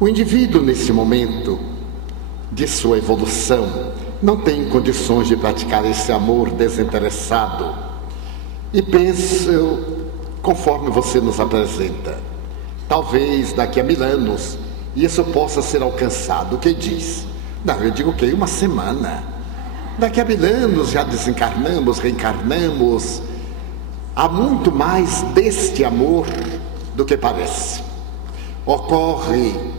O indivíduo, nesse momento de sua evolução, não tem condições de praticar esse amor desinteressado. E penso, conforme você nos apresenta, talvez daqui a 1000 anos isso possa ser alcançado. O que diz? Não, eu digo que uma semana. Daqui a 1000 anos já desencarnamos, reencarnamos. Há muito mais deste amor do que parece. Ocorre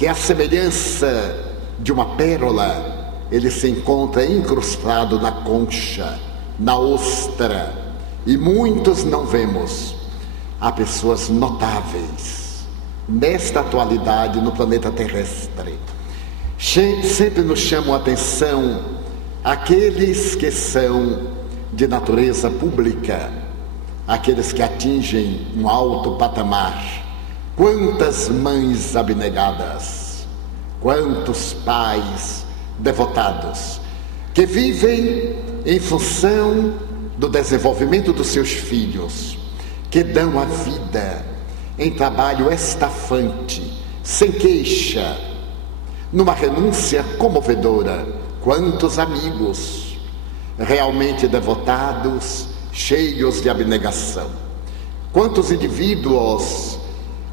que a semelhança de uma pérola, ele se encontra incrustado na concha, na ostra, e muitos não vemos. Há pessoas notáveis nesta atualidade no planeta terrestre. Sempre nos chamam a atenção aqueles que são de natureza pública, aqueles que atingem um alto patamar. Quantas mães abnegadas, quantos pais devotados, que vivem em função do desenvolvimento dos seus filhos, que dão a vida em trabalho estafante, sem queixa, numa renúncia comovedora. Quantos amigos realmente devotados, cheios de abnegação. Quantos indivíduos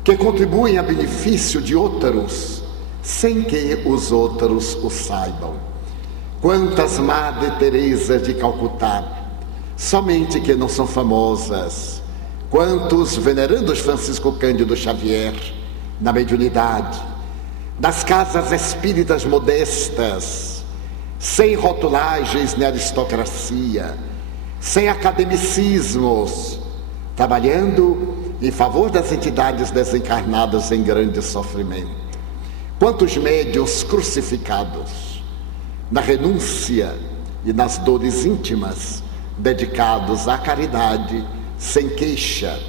que contribuem a benefício de outros, sem que os outros o saibam. Quantas Madre Teresa de Calcutá, somente que não são famosas. Quantos venerandos Francisco Cândido Xavier, na mediunidade, das casas espíritas modestas, sem rotulagens nem aristocracia, sem academicismos, trabalhando em favor das entidades desencarnadas em grande sofrimento. Quantos médiuns crucificados, na renúncia e nas dores íntimas, dedicados à caridade, sem queixa.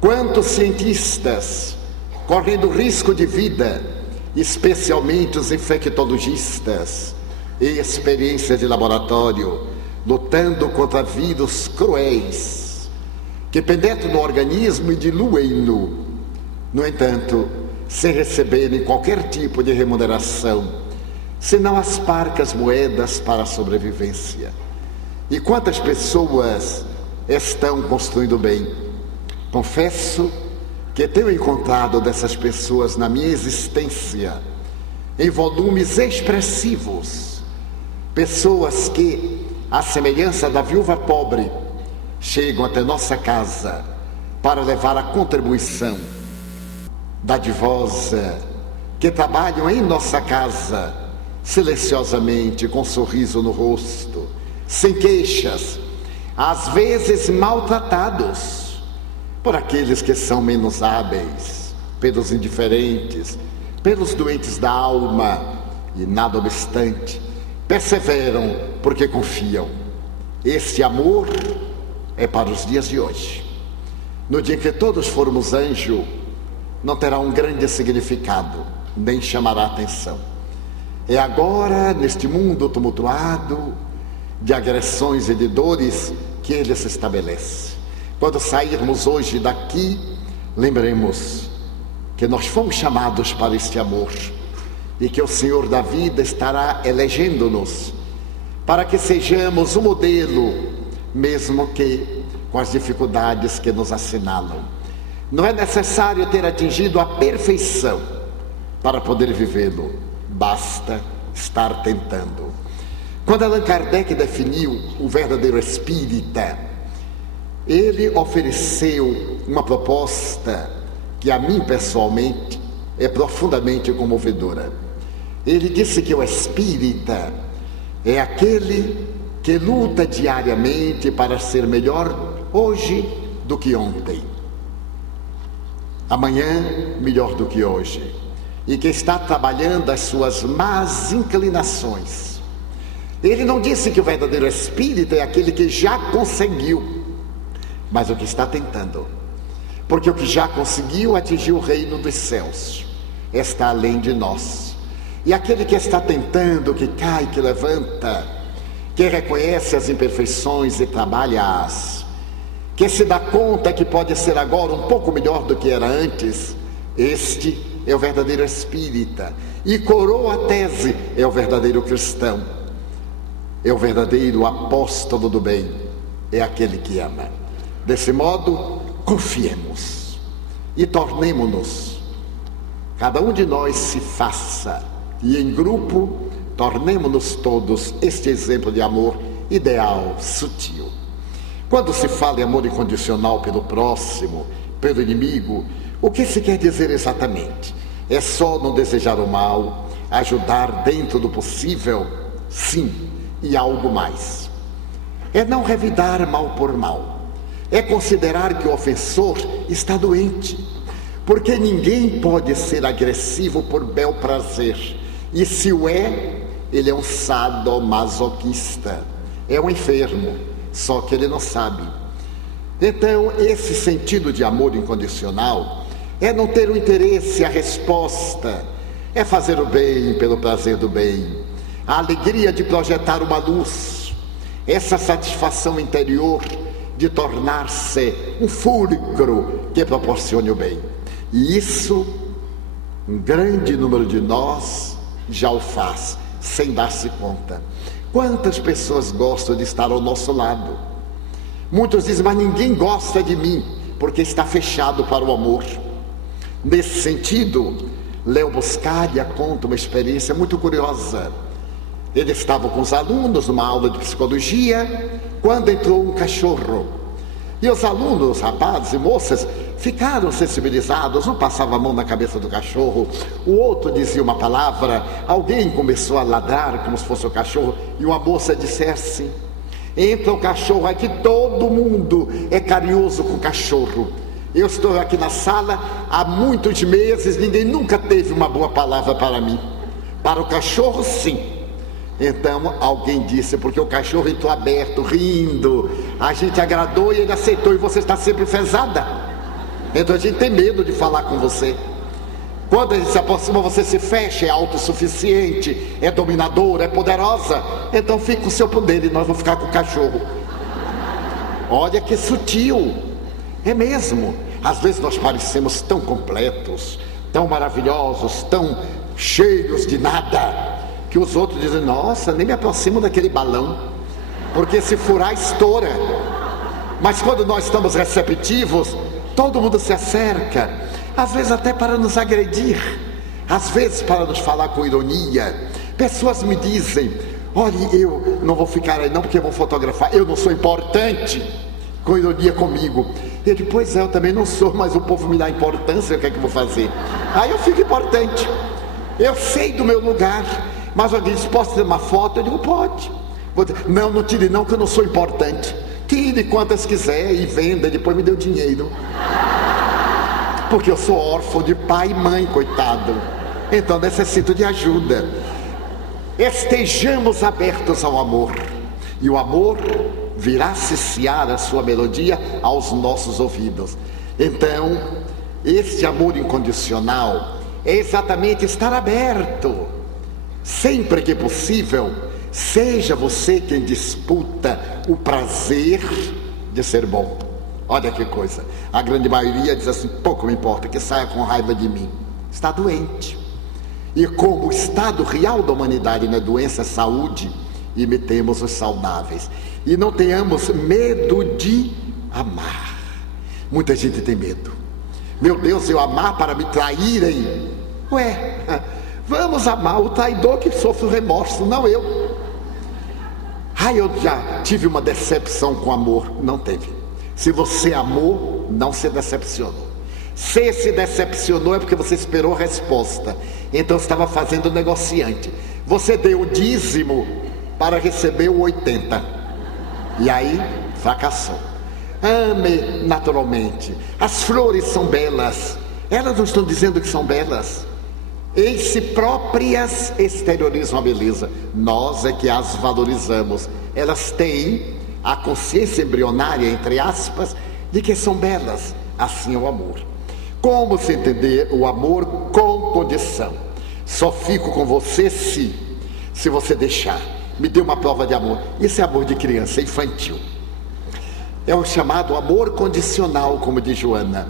Quantos cientistas correndo risco de vida, especialmente os infectologistas e experiências de laboratório, lutando contra vírus cruéis que penetram no organismo e diluem-no. No entanto, sem receberem qualquer tipo de remuneração, senão as parcas moedas para a sobrevivência. E quantas pessoas estão construindo bem? Confesso que tenho encontrado dessas pessoas na minha existência, em volumes expressivos, pessoas que, à semelhança da viúva pobre, chegam até nossa casa para levar a contribuição dadivosa, que trabalham em nossa casa silenciosamente, com um sorriso no rosto, sem queixas, às vezes maltratados por aqueles que são menos hábeis, pelos indiferentes, pelos doentes da alma, e nada obstante perseveram porque confiam. Este amor é para os dias de hoje. No dia em que todos formos anjo, não terá um grande significado, nem chamará atenção. É agora, neste mundo tumultuado de agressões e de dores, que ele se estabelece. Quando sairmos hoje daqui, lembremos que nós fomos chamados para este amor e que o Senhor da vida estará elegendo-nos para que sejamos um modelo, mesmo que com as dificuldades que nos assinalam. Não é necessário ter atingido a perfeição para poder vivê-lo, basta estar tentando. Quando Allan Kardec definiu o verdadeiro espírita, ele ofereceu uma proposta que a mim pessoalmente é profundamente comovedora. Ele disse que o espírita é aquele que luta diariamente para ser melhor hoje do que ontem, amanhã melhor do que hoje, e que está trabalhando as suas más inclinações. Ele não disse que o verdadeiro espírita é aquele que já conseguiu, mas o que está tentando, porque o que já conseguiu atingiu o reino dos céus, está além de nós. E aquele que está tentando, que cai, que levanta, que reconhece as imperfeições e trabalha-as, que se dá conta que pode ser agora um pouco melhor do que era antes, este é o verdadeiro espírita. E coroa a tese, é o verdadeiro cristão. É o verdadeiro apóstolo do bem. É aquele que ama. Desse modo, confiemos e tornemo-nos. Cada um de nós se faça, e em grupo, tornemo-nos todos este exemplo de amor ideal, sutil. Quando se fala em amor incondicional pelo próximo, pelo inimigo, o que se quer dizer exatamente? É só não desejar o mal, ajudar dentro do possível? Sim, e algo mais. É não revidar mal por mal. É considerar que o ofensor está doente, porque ninguém pode ser agressivo por bel prazer. E se o é, ele é um sadomasoquista, é um enfermo, só que ele não sabe. Então, esse sentido de amor incondicional é não ter o interesse, a resposta, é fazer o bem pelo prazer do bem, a alegria de projetar uma luz, essa satisfação interior de tornar-se um fulcro que proporcione o bem. E isso, um grande número de nós já o faz, sem dar-se conta. Quantas pessoas gostam de estar ao nosso lado? Muitos dizem, mas ninguém gosta de mim, porque está fechado para o amor. Nesse sentido, Léo Buscaglia conta uma experiência muito curiosa. Ele estava com os alunos numa aula de psicologia, quando entrou um cachorro. E os alunos, rapazes e moças, ficaram sensibilizados. Um passava a mão na cabeça do cachorro, o outro dizia uma palavra, alguém começou a ladrar como se fosse o cachorro, e uma moça disse assim: entra o cachorro aqui, todo mundo é carinhoso com o cachorro. Eu estou aqui na sala há muitos meses, ninguém nunca teve uma boa palavra para mim. Para o cachorro, sim. Então alguém disse, porque o cachorro entrou aberto, rindo, a gente agradou e ele aceitou, e você está sempre enfesada. Então a gente tem medo de falar com você. Quando a gente se aproxima, você se fecha, é autossuficiente, é dominadora, é poderosa. Então fica com o seu poder e nós vamos ficar com o cachorro. Olha que sutil. É mesmo. Às vezes nós parecemos tão completos, tão maravilhosos, tão cheios de nada, que os outros dizem, nossa, nem me aproximo daquele balão, porque se furar, estoura. Mas quando nós estamos receptivos, todo mundo se acerca, às vezes até para nos agredir, às vezes para nos falar com ironia. Pessoas me dizem, olha, eu não vou ficar aí não, porque vão fotografar, eu não sou importante, com ironia comigo. Eu digo, pois é, eu também não sou, mas o povo me dá importância, o que é que eu vou fazer? Aí eu fico importante, eu sei do meu lugar. Mas alguém diz, posso tirar uma foto? Eu digo, pode. Não, não tire não, que eu não sou importante. Tire quantas quiser e venda, depois me dê o dinheiro. Porque eu sou órfão de pai e mãe, coitado. Então necessito de ajuda. Estejamos abertos ao amor. E o amor virá ciciar a sua melodia aos nossos ouvidos. Então, este amor incondicional é exatamente estar aberto. Sempre que possível, seja você quem disputa o prazer de ser bom. Olha que coisa, a grande maioria diz assim, pouco me importa, que saia com raiva de mim. Está doente. E como o estado real da humanidade não é doença, é saúde, imitemos os saudáveis. E não tenhamos medo de amar. Muita gente tem medo. Meu Deus, eu amar para me traírem? Ué, vamos amar o traidor que sofre o remorso, não eu. Eu já tive uma decepção com amor. Não teve. Se você amou, não se decepcionou. Se se decepcionou é porque você esperou a resposta. Então você estava fazendo negociante. Você deu o dízimo para receber o 80. E aí, fracassou. Ame naturalmente. As flores são belas. Elas não estão dizendo que são belas. Em si próprias exteriorizam a beleza. Nós é que as valorizamos. Elas têm a consciência embrionária, entre aspas, de que são belas. Assim é o amor. Como se entender o amor com condição? Só fico com você se você deixar. Me dê uma prova de amor. Isso é amor de criança, é infantil. É o chamado amor condicional, como diz Joana.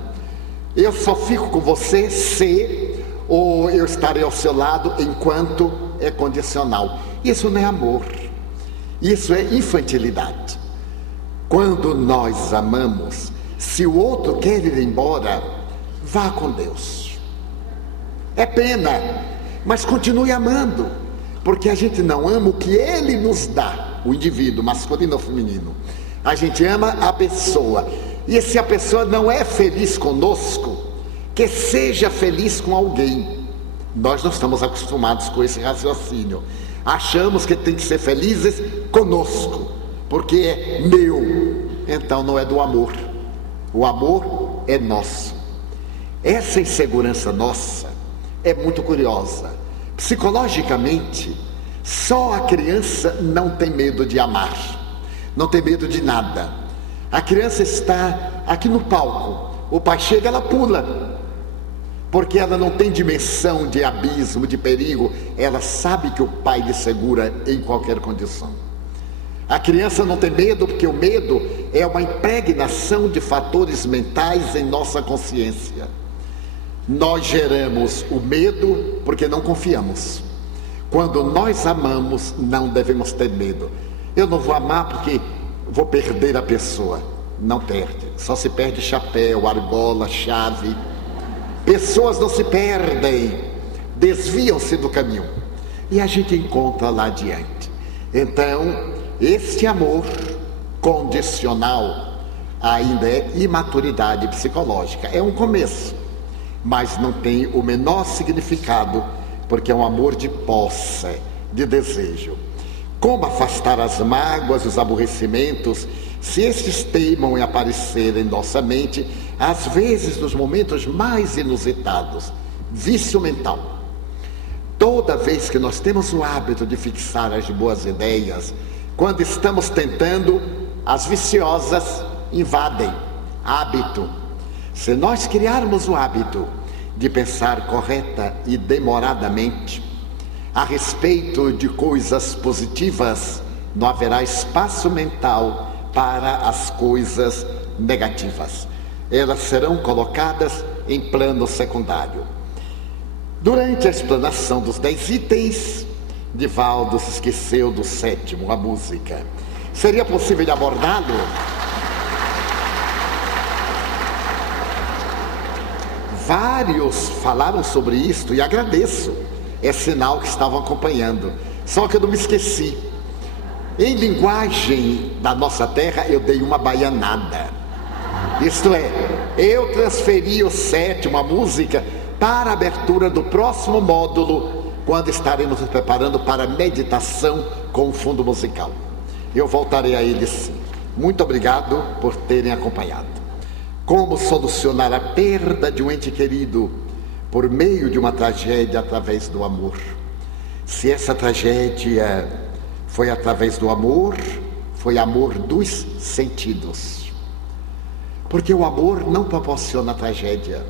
Eu só fico com você se ou eu estarei ao seu lado enquanto é condicional. Isso não é amor, isso é infantilidade. Quando nós amamos, se o outro quer ir embora, vá com Deus. É pena, mas continue amando, porque a gente não ama o que Ele nos dá, o indivíduo, masculino ou feminino. A gente ama a pessoa, e se a pessoa não é feliz conosco, que seja feliz com alguém. Nós não estamos acostumados com esse raciocínio. Achamos que tem que ser felizes conosco, porque é meu. Então não é do amor. O amor é nosso. Essa insegurança nossa é muito curiosa. Psicologicamente, só a criança não tem medo de amar, não tem medo de nada. A criança está aqui no palco, o pai chega, ela pula, porque ela não tem dimensão de abismo, de perigo. Ela sabe que o pai lhe segura em qualquer condição. A criança não tem medo, porque o medo é uma impregnação de fatores mentais em nossa consciência. Nós geramos o medo porque não confiamos. Quando nós amamos, não devemos ter medo. Eu não vou amar porque vou perder a pessoa. Não perde, só se perde chapéu, argola, chave. Pessoas não se perdem, desviam-se do caminho, e a gente encontra lá adiante. Então, este amor condicional ainda é imaturidade psicológica, é um começo, mas não tem o menor significado, porque é um amor de posse, de desejo. Como afastar as mágoas, os aborrecimentos, se estes teimam em aparecer em nossa mente, às vezes nos momentos mais inusitados? Vício mental. Toda vez que nós temos o hábito de fixar as boas ideias, quando estamos tentando, as viciosas invadem. Hábito. Se nós criarmos o hábito de pensar correta e demoradamente a respeito de coisas positivas, não haverá espaço mental para as coisas negativas. Elas serão colocadas em plano secundário. Durante a explanação dos 10 itens, Divaldo se esqueceu do 7º, a música. Seria possível abordá-lo? Vários falaram sobre isto e agradeço. É sinal que estavam acompanhando. Só que eu não me esqueci. Em linguagem da nossa terra, eu dei uma baianada. Isto é, eu transferi o 7º, a música, para a abertura do próximo módulo, quando estaremos nos preparando para a meditação com o fundo musical. Eu voltarei a ele sim. Muito obrigado por terem acompanhado. Como solucionar a perda de um ente querido por meio de uma tragédia através do amor? Se essa tragédia foi através do amor, foi amor dos sentidos. Porque o amor não proporciona tragédia,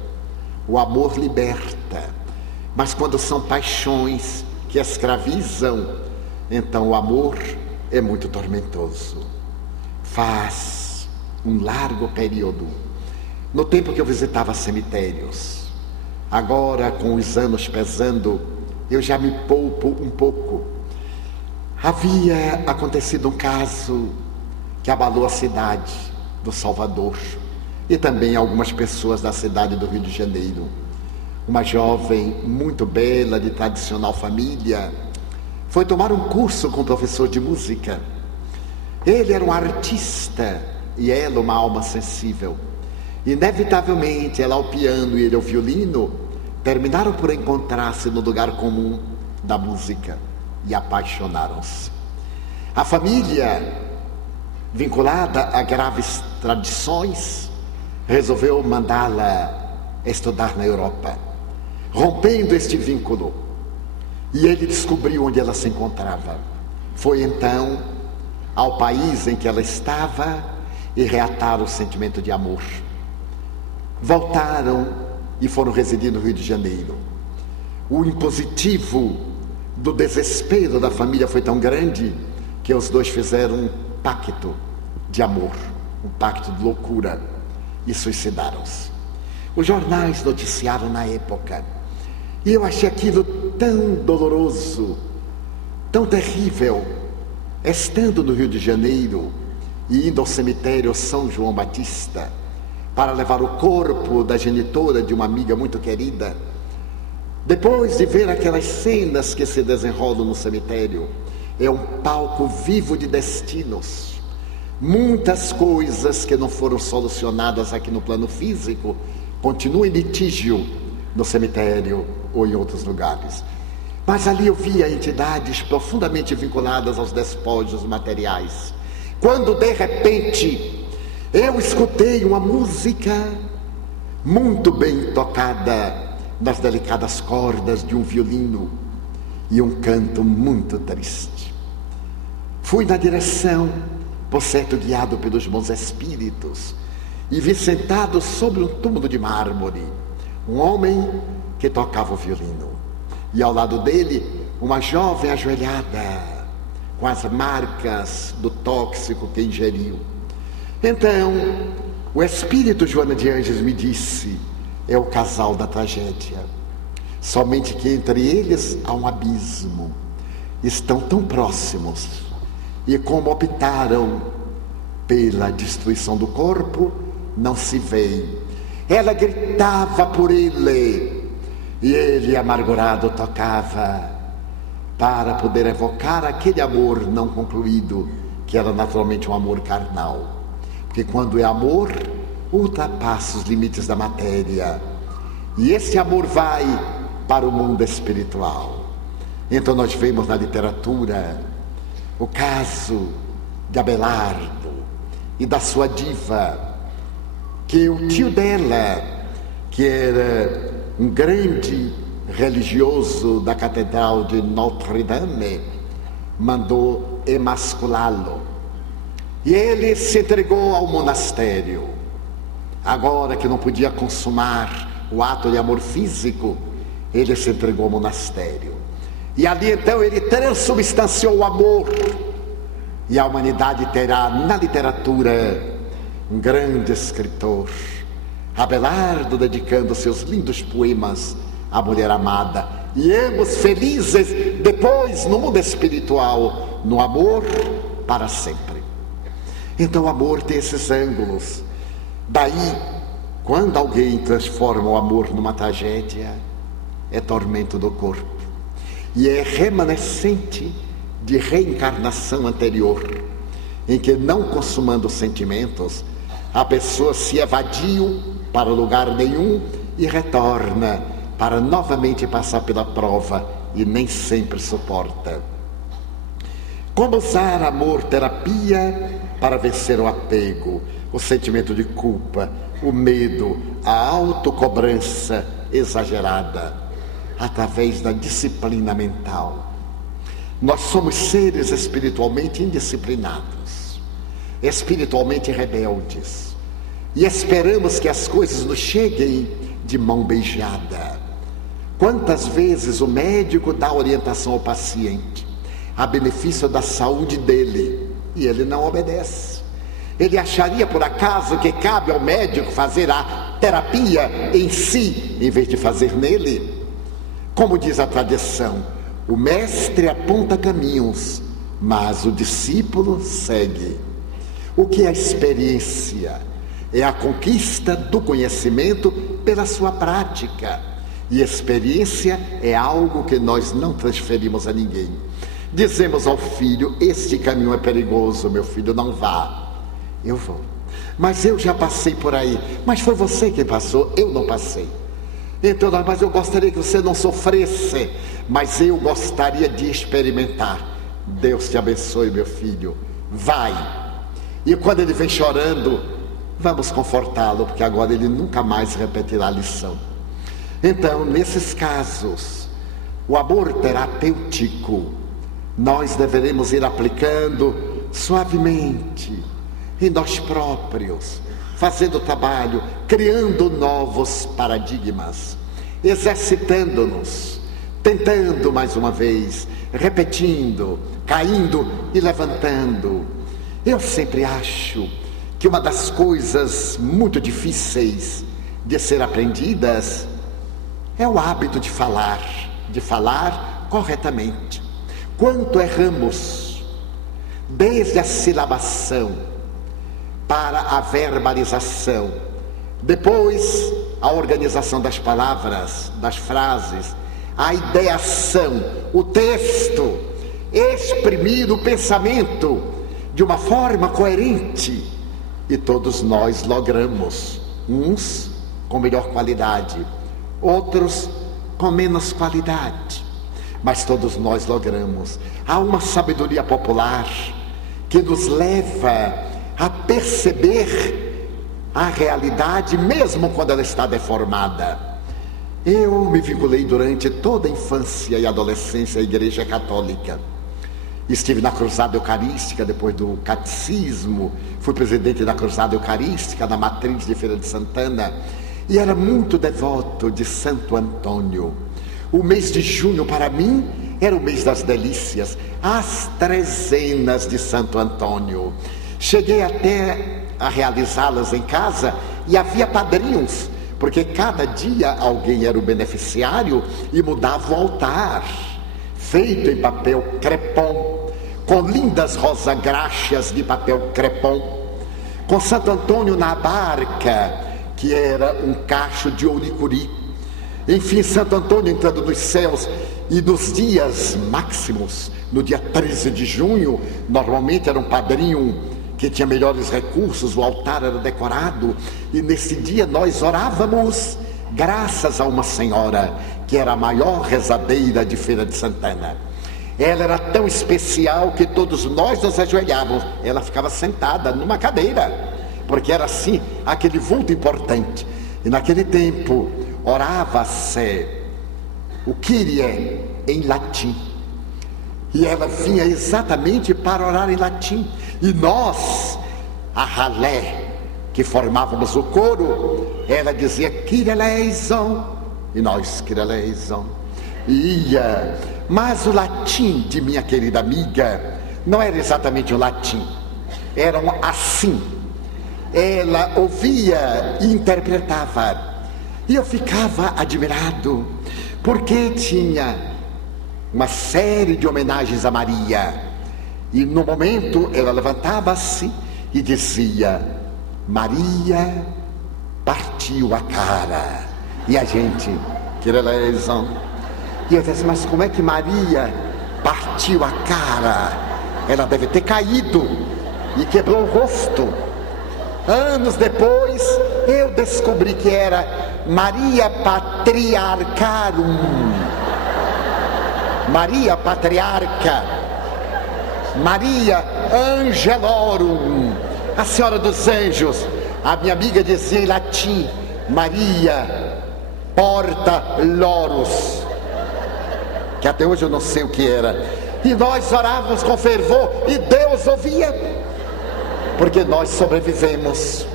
o amor liberta. Mas quando são paixões que escravizam, então o amor é muito tormentoso. Faz um largo período. No tempo que eu visitava cemitérios, agora com os anos pesando, eu já me poupo um pouco. Havia acontecido um caso que abalou a cidade do Salvador e também algumas pessoas da cidade do Rio de Janeiro. Uma jovem muito bela, de tradicional família, foi tomar um curso com o professor de música. Ele era um artista e ela uma alma sensível. Inevitavelmente, ela ao piano e ele ao violino, terminaram por encontrar-se no lugar comum da música e apaixonaram-se. A família, vinculada a graves tradições, resolveu mandá-la estudar na Europa, rompendo este vínculo. E ele descobriu onde ela se encontrava. Foi então ao país em que ela estava e reataram o sentimento de amor. Voltaram e foram residir no Rio de Janeiro. O impositivo do desespero da família foi tão grande que os dois fizeram um pacto de amor, um pacto de loucura, e suicidaram-se. Os jornais noticiaram na época E eu achei aquilo tão doloroso, tão terrível, estando no Rio de Janeiro e indo ao cemitério São João Batista para levar o corpo da genitora de uma amiga muito querida. Depois de ver aquelas cenas que se desenrolam no cemitério, é um palco vivo de destinos. Muitas coisas que não foram solucionadas aqui no plano físico continuam em litígio no cemitério ou em outros lugares. Mas ali eu via entidades profundamente vinculadas aos despojos materiais. Quando de repente eu escutei uma música muito bem tocada nas delicadas cordas de um violino e um canto muito triste. Fui na direção, por certo guiado pelos bons espíritos, e vi sentado sobre um túmulo de mármore um homem que tocava o violino, e ao lado dele uma jovem ajoelhada com as marcas do tóxico que ingeriu. Então o espírito Joana de Ângeles me disse: é o casal da tragédia, somente que entre eles há um abismo, estão tão próximos, e como optaram pela destruição do corpo, não se veem. Ela gritava por ele, e ele, amargurado, tocava para poder evocar aquele amor não concluído, que era naturalmente um amor carnal, porque quando é amor, ultrapassa os limites da matéria, e esse amor vai para o mundo espiritual. Então nós vemos na literatura o caso de Abelardo e da sua diva, que o tio dela, que era um grande religioso da Catedral de Notre-Dame, mandou emasculá-lo, e ele se entregou ao monastério. Agora que não podia consumar o ato de amor físico, ele se entregou ao monastério. E ali então ele transubstanciou o amor. E a humanidade terá na literatura um grande escritor, Abelardo, dedicando seus lindos poemas à mulher amada. E ambos felizes depois no mundo espiritual, no amor para sempre. Então o amor tem esses ângulos. Daí, quando alguém transforma o amor numa tragédia, é tormento do corpo, e é remanescente de reencarnação anterior, em que, não consumando sentimentos, a pessoa se evadiu para lugar nenhum e retorna para novamente passar pela prova, e nem sempre suporta. Como usar a amor-terapia para vencer o apego, o sentimento de culpa, o medo, a autocobrança exagerada, através da disciplina mental. Nós somos seres espiritualmente indisciplinados, espiritualmente rebeldes, e esperamos que as coisas nos cheguem de mão beijada. Quantas vezes o médico dá orientação ao paciente a benefício da saúde dele, e ele não obedece? Ele acharia por acaso que cabe ao médico fazer a terapia em si, em vez de fazer nele? Como diz a tradição, o mestre aponta caminhos, mas o discípulo segue. O que é a experiência? É a conquista do conhecimento pela sua prática. E experiência é algo que nós não transferimos a ninguém. Dizemos ao filho: este caminho é perigoso, meu filho, não vá. Eu vou. Mas eu já passei por aí. Mas foi você que passou, eu não passei. Então, mas eu gostaria que você não sofresse, mas eu gostaria de experimentar. Deus te abençoe, meu filho, vai. E quando ele vem chorando, vamos confortá-lo, porque agora ele nunca mais repetirá a lição. Então, nesses casos, o amor terapêutico nós deveremos ir aplicando suavemente em nós próprios, fazendo trabalho, criando novos paradigmas, exercitando-nos, tentando mais uma vez, repetindo, caindo e levantando. Eu sempre acho que uma das coisas muito difíceis de ser aprendidas é o hábito de falar corretamente. Quanto erramos, desde a silabação para a verbalização, depois a organização das palavras, das frases, a ideação, o texto, exprimir o pensamento de uma forma coerente. E todos nós logramos, uns com melhor qualidade, outros com menos qualidade, mas todos nós logramos. Há uma sabedoria popular que nos leva a perceber a realidade mesmo quando ela está deformada. Eu me vinculei durante toda a infância e adolescência à Igreja Católica. Estive na Cruzada Eucarística depois do Catecismo, fui presidente da Cruzada Eucarística na Matriz de Feira de Santana e era muito devoto de Santo Antônio. O mês de junho para mim era o mês das delícias, as trezenas de Santo Antônio. Cheguei até a realizá-las em casa e havia padrinhos, porque cada dia alguém era o beneficiário e mudava o altar, feito em papel crepom, com lindas rosagráceas de papel crepom, com Santo Antônio na barca, que era um cacho de ouricuri. Enfim, Santo Antônio entrando nos céus. E nos dias máximos, no dia 13 de junho, normalmente era um padrinho que tinha melhores recursos, o altar era decorado, e nesse dia nós orávamos graças a uma senhora que era a maior rezadeira de Feira de Santana. Ela era tão especial que todos nós nos ajoelhávamos. Ela ficava sentada numa cadeira, porque era assim, aquele vulto importante. E naquele tempo orava-se o Kyrie em latim, e ela vinha exatamente para orar em latim. E nós, a ralé, que formávamos o coro, ela dizia Kyrie eleison, e nós Kyrie eleison. Ia, mas o latim de minha querida amiga não era exatamente o latim, era assim. Ela ouvia e interpretava, e eu ficava admirado, porque tinha uma série de homenagens a Maria. E no momento ela levantava-se e dizia: Maria partiu a cara. E a gente, que eleison. E eu disse: mas como é que Maria partiu a cara? Ela deve ter caído e quebrou o rosto. Anos depois eu descobri que era Maria Patriarcarum, Maria Patriarca, Maria Angelorum, a Senhora dos Anjos. A minha amiga dizia em latim Maria Porta Loros, que até hoje eu não sei o que era. E nós orávamos com fervor e Deus ouvia, porque nós sobrevivemos.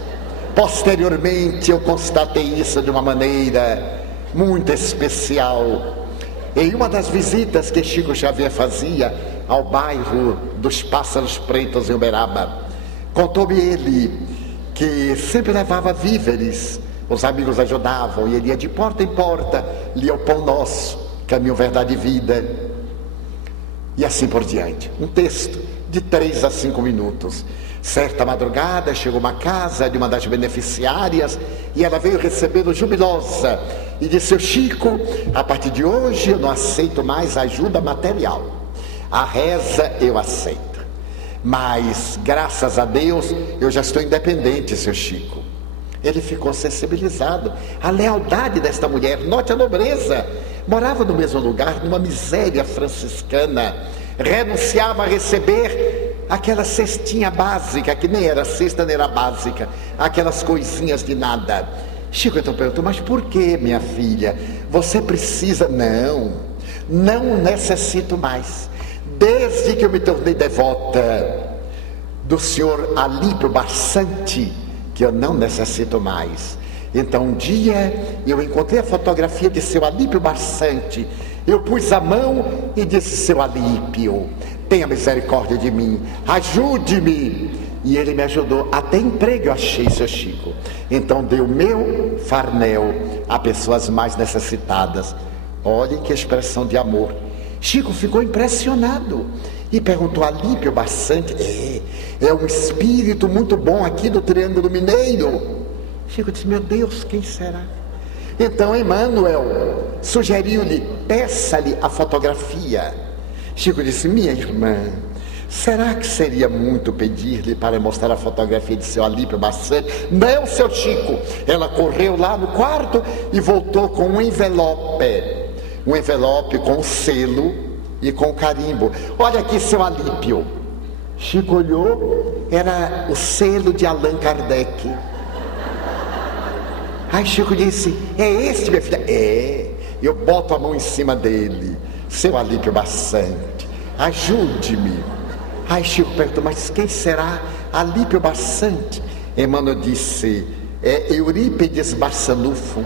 Posteriormente eu constatei isso de uma maneira muito especial. Em uma das visitas que Chico Xavier fazia ao bairro dos Pássaros Pretos em Uberaba, contou-me ele que sempre levava víveres, os amigos ajudavam e ele ia de porta em porta, lia o Pão Nosso, Caminho, Verdade e Vida, e assim por diante. Um texto de 3 a 5 minutos. Certa madrugada chegou uma casa de uma das beneficiárias e ela veio recebê-lo jubilosa e disse: seu Chico, a partir de hoje eu não aceito mais ajuda material. A reza eu aceito, mas graças a Deus eu já estou independente, seu Chico. Ele ficou sensibilizado. A lealdade desta mulher, note a nobreza. Morava no mesmo lugar, numa miséria franciscana, renunciava a receber aquela cestinha básica, que nem era cesta nem era básica, aquelas coisinhas de nada. Chico então perguntou: mas por que, minha filha? Você precisa? Não necessito mais. Desde que eu me tornei devota do senhor Alípio Barçante, que eu não necessito mais. Então um dia eu encontrei a fotografia de seu Alípio Barçante. Eu pus a mão e disse: seu Alípio, tenha misericórdia de mim, ajude-me. E ele me ajudou, até emprego eu achei, seu Chico. Então dei o meu farnel a pessoas mais necessitadas. Olhem que expressão de amor. Chico ficou impressionado e perguntou: Alípio Barçante? É um espírito muito bom aqui do Triângulo Mineiro. Chico disse: meu Deus, quem será? Então Emmanuel sugeriu-lhe: peça-lhe a fotografia. Chico disse: minha irmã, será que seria muito pedir-lhe para mostrar a fotografia de seu Alípio Barçante? Não, seu Chico. Ela correu lá no quarto e voltou com um envelope com o selo e com o carimbo. Olha aqui, seu Alípio. Chico olhou, era o selo de Allan Kardec. Aí Chico disse: é este, minha filha? É. Eu boto a mão em cima dele. Seu Alípio Barçante, ajude-me. Aí Chico perguntou: mas quem será Alípio Barçante? Emmanuel disse: é Eurípides Barçanufo.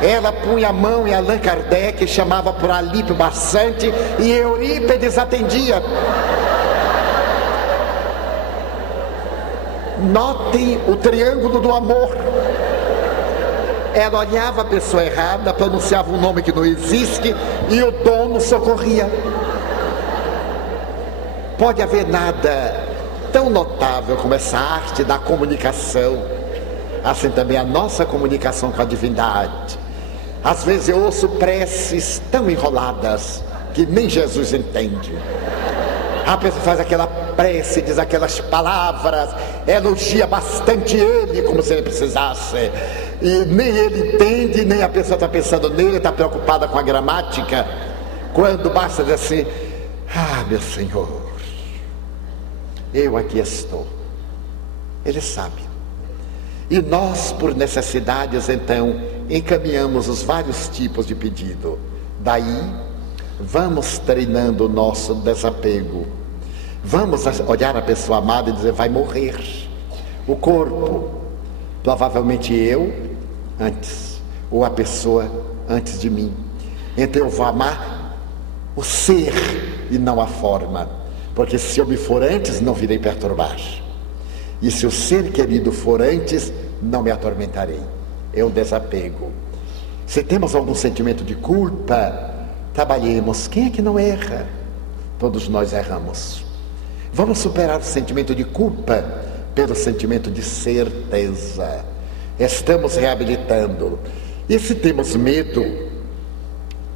Ela punha a mão em Allan Kardec, chamava por Alípio Barçante e Eurípides atendia. Notem o triângulo do amor. Ela olhava a pessoa errada, pronunciava um nome que não existe e o dono socorria. Pode haver nada tão notável como essa arte da comunicação, assim também a nossa comunicação com a divindade. Às vezes eu ouço preces tão enroladas que nem Jesus entende. A pessoa faz aquela prece, diz aquelas palavras, elogia bastante ele, como se ele precisasse, e nem ele entende, nem a pessoa está pensando nele, está preocupada com a gramática, quando basta dizer assim: ah, meu Senhor, eu aqui estou. Ele sabe. E nós, por necessidades, então, encaminhamos os vários tipos de pedido. Daí, vamos treinando o nosso desapego. Vamos olhar a pessoa amada e dizer: vai morrer. O corpo, provavelmente eu antes, ou a pessoa antes de mim. Então eu vou amar o ser e não a forma. Porque se eu me for antes, não virei perturbar. E se o ser querido for antes, não me atormentarei. É um desapego. Se temos algum sentimento de culpa, trabalhemos. Quem é que não erra? Todos nós erramos. Vamos superar o sentimento de culpa pelo sentimento de certeza. Estamos reabilitando. E se temos medo,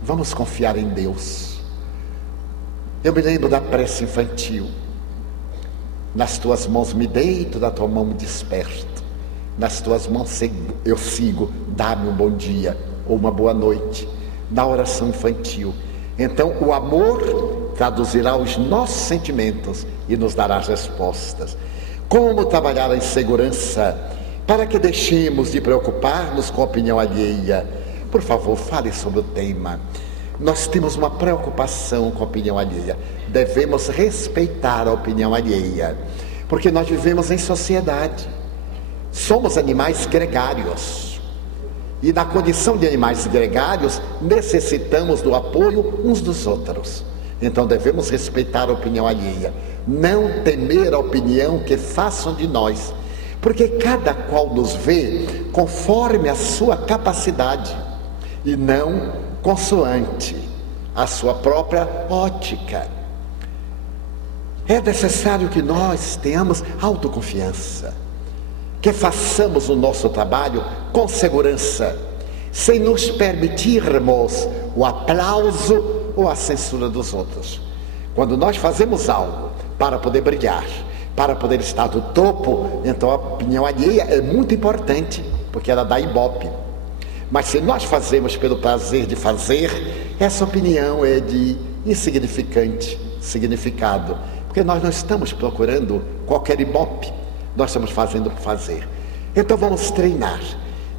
vamos confiar em Deus. Eu me lembro da prece infantil: nas tuas mãos me deito, da tua mão me desperto. Nas tuas mãos eu sigo, dá-me um bom dia ou uma boa noite. Na oração infantil. Então o amor traduzirá os nossos sentimentos e nos dará as respostas. Como trabalhar a insegurança para que deixemos de preocupar-nos com a opinião alheia? Por favor, fale sobre o tema. Nós temos uma preocupação com a opinião alheia. Devemos respeitar a opinião alheia, porque nós vivemos em sociedade. Somos animais gregários. E na condição de animais gregários, necessitamos do apoio uns dos outros. Então devemos respeitar a opinião alheia. Não temer a opinião que façam de nós. Porque cada qual nos vê conforme a sua capacidade. E não consoante a sua própria ótica. É necessário que nós tenhamos autoconfiança, que façamos o nosso trabalho com segurança, sem nos permitirmos o aplauso ou a censura dos outros. Quando nós fazemos algo para poder brilhar, para poder estar no topo, então a opinião alheia é muito importante, porque ela dá ibope. Mas se nós fazemos pelo prazer de fazer, essa opinião é de insignificante significado, porque nós não estamos procurando qualquer ibope, nós estamos fazendo por fazer. Então vamos treinar.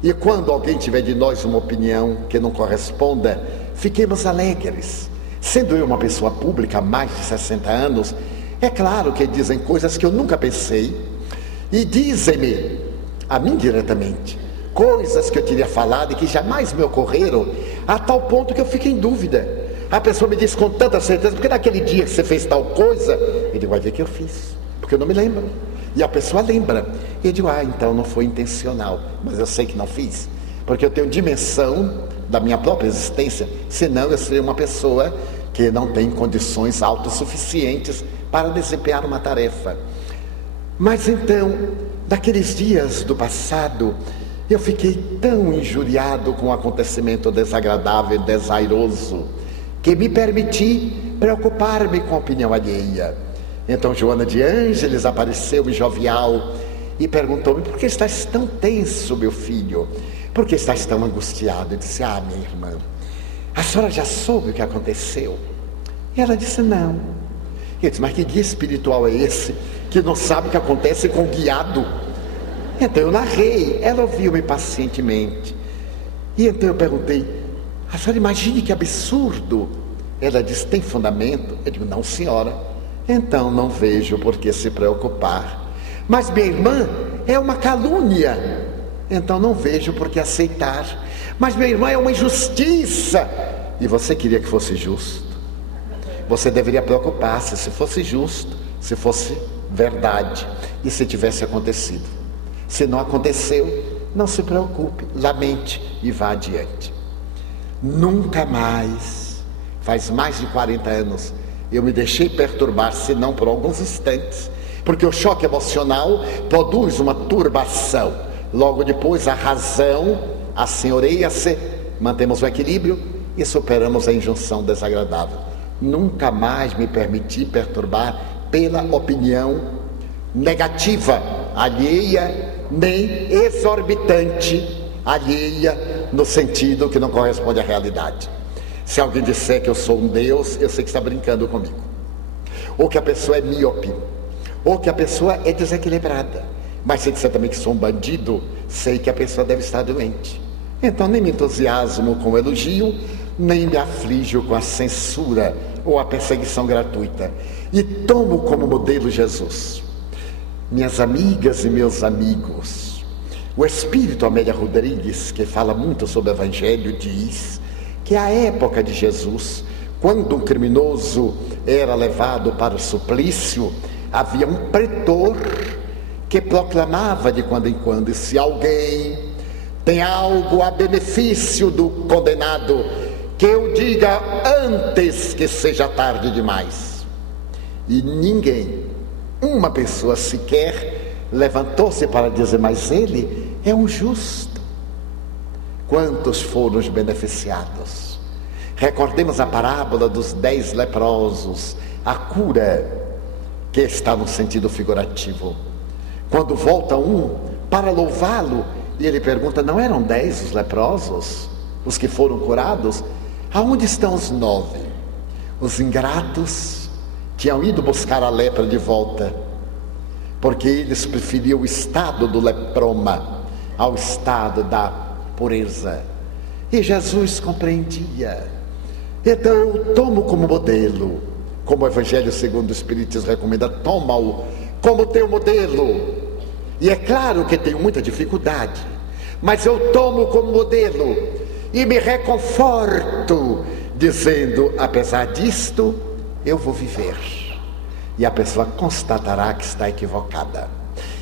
E quando alguém tiver de nós uma opinião que não corresponda, fiquemos alegres. Sendo eu uma pessoa pública há mais de 60 anos, é claro que dizem coisas que eu nunca pensei, e dizem-me, a mim diretamente, coisas que eu teria falado e que jamais me ocorreram, a tal ponto que eu fico em dúvida. A pessoa me diz com tanta certeza: porque naquele dia que você fez tal coisa, ele vai ver que eu fiz. porque eu não me lembro. E a pessoa lembra. E eu digo, então não foi intencional, mas eu sei que não fiz, porque eu tenho dimensão da minha própria existência, senão eu seria uma pessoa que não tem condições autossuficientes para desempenhar uma tarefa. Mas então, daqueles dias do passado, eu fiquei tão injuriado com um acontecimento desagradável e desairoso, que me permiti preocupar-me com a opinião alheia. Então Joana de Ângeles apareceu-me jovial e perguntou-me: por que estás tão tenso, meu filho? Por que estás tão angustiado? Eu disse: minha irmã, a senhora já soube o que aconteceu? E ela disse: não. Eu disse: mas que guia espiritual é esse que não sabe o que acontece com o guiado? Então eu narrei, ela ouviu-me pacientemente. E então eu perguntei: a senhora imagine que absurdo. Ela disse: tem fundamento? Eu digo: não, senhora. Então não vejo por que se preocupar. Mas minha irmã, é uma calúnia. Então não vejo por que aceitar. Mas minha irmã, é uma injustiça. E você queria que fosse justo? Você deveria preocupar-se se fosse justo, se fosse verdade e se tivesse acontecido. Se não aconteceu, não se preocupe, lamente e vá adiante. Nunca mais, faz mais de 40 anos, eu me deixei perturbar, se não por alguns instantes, porque o choque emocional produz uma turbação. Logo depois a razão assenhoreia-se, mantemos o equilíbrio e superamos a injunção desagradável. Nunca mais me permiti perturbar pela opinião negativa, alheia, nem exorbitante, alheia no sentido que não corresponde à realidade. Se alguém disser que eu sou um Deus, eu sei que está brincando comigo. Ou que a pessoa é míope, ou que a pessoa é desequilibrada. Mas se disser também que sou um bandido, sei que a pessoa deve estar doente. Então nem me entusiasmo com o elogio, nem me aflijo com a censura ou a perseguição gratuita. E tomo como modelo Jesus. Minhas amigas e meus amigos, o Espírito Amélia Rodrigues, que fala muito sobre o Evangelho, diz que a época de Jesus, quando um criminoso era levado para o suplício, havia um pretor que proclamava de quando em quando: se alguém tem algo a benefício do condenado, que eu diga antes que seja tarde demais. E ninguém, uma pessoa sequer, levantou-se para dizer: mas ele é um justo. Quantos foram os beneficiados? Recordemos a parábola dos 10 leprosos, a cura que está no sentido figurativo. Quando volta um para louvá-lo, e ele pergunta: não eram 10 os leprosos, os que foram curados? Aonde estão os 9? Os ingratos tinham ido buscar a lepra de volta, porque eles preferiam o estado do leproma ao estado da pureza. E Jesus compreendia. Então eu tomo como modelo, como o Evangelho segundo o Espiritismo recomenda, toma-o como teu modelo. E é claro que tenho muita dificuldade, mas eu tomo como modelo e me reconforto, dizendo: apesar disto, eu vou viver. E a pessoa constatará que está equivocada.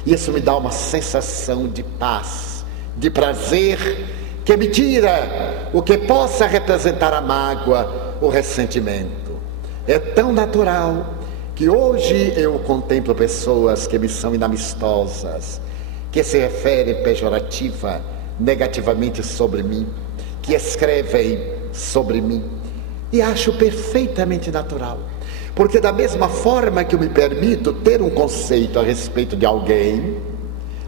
Isso me dá uma sensação de paz, de prazer, que me tira o que possa representar a mágoa, o ressentimento. É tão natural que hoje eu contemplo pessoas que me são inamistosas, que se referem pejorativa, negativamente sobre mim, que escrevem sobre mim, e acho perfeitamente natural, porque da mesma forma que eu me permito ter um conceito a respeito de alguém,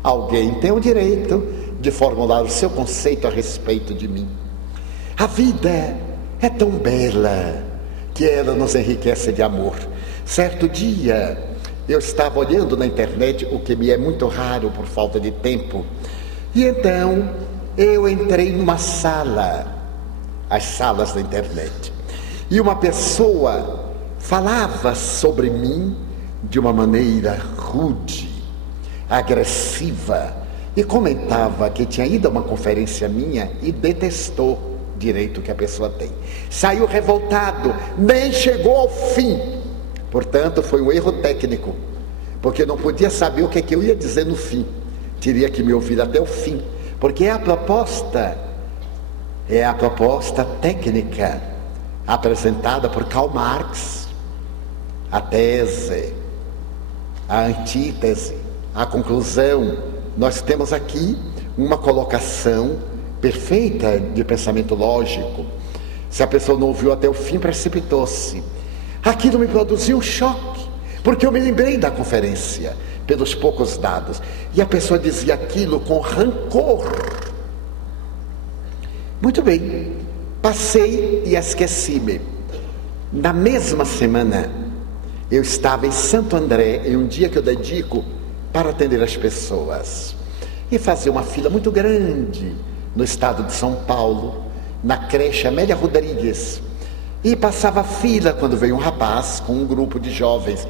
alguém tem o direito de formular o seu conceito a respeito de mim. A vida é tão bela que ela nos enriquece de amor. Certo dia eu estava olhando na internet, o que me é muito raro por falta de tempo, e então eu entrei numa sala, as salas da internet, e uma pessoa falava sobre mim de uma maneira rude, agressiva, e comentava que tinha ido a uma conferência minha e detestou direito que a pessoa tem. Saiu revoltado, nem chegou ao fim. Portanto, foi um erro técnico, porque não podia saber o que é que eu ia dizer no fim. Teria que me ouvir até o fim, porque é a proposta técnica apresentada por Karl Marx, a tese, a antítese, a conclusão. Nós temos aqui uma colocação perfeita de pensamento lógico. Se a pessoa não ouviu até o fim, precipitou-se. Aquilo me produziu um choque, porque eu me lembrei da conferência, pelos poucos dados, e a pessoa dizia aquilo com rancor. Muito bem, passei e esqueci-me. Na mesma semana, eu estava em Santo André, em um dia que eu dedico para atender as pessoas, e fazia uma fila muito grande no estado de São Paulo, na creche Amélia Rodrigues, e passava fila quando veio um rapaz com um grupo de jovens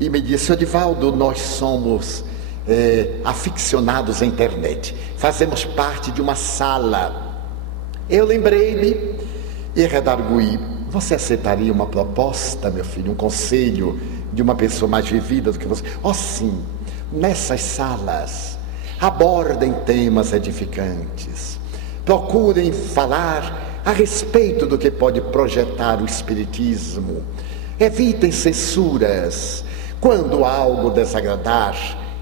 e me disse: Edivaldo, nós somos aficionados à internet, fazemos parte de uma sala. Eu lembrei-me e redarguí: você aceitaria uma proposta, meu filho, um conselho de uma pessoa mais vivida do que você? Oh, sim, nessas salas abordem temas edificantes, procurem falar a respeito do que pode projetar o espiritismo, evitem censuras. Quando há algo desagradar,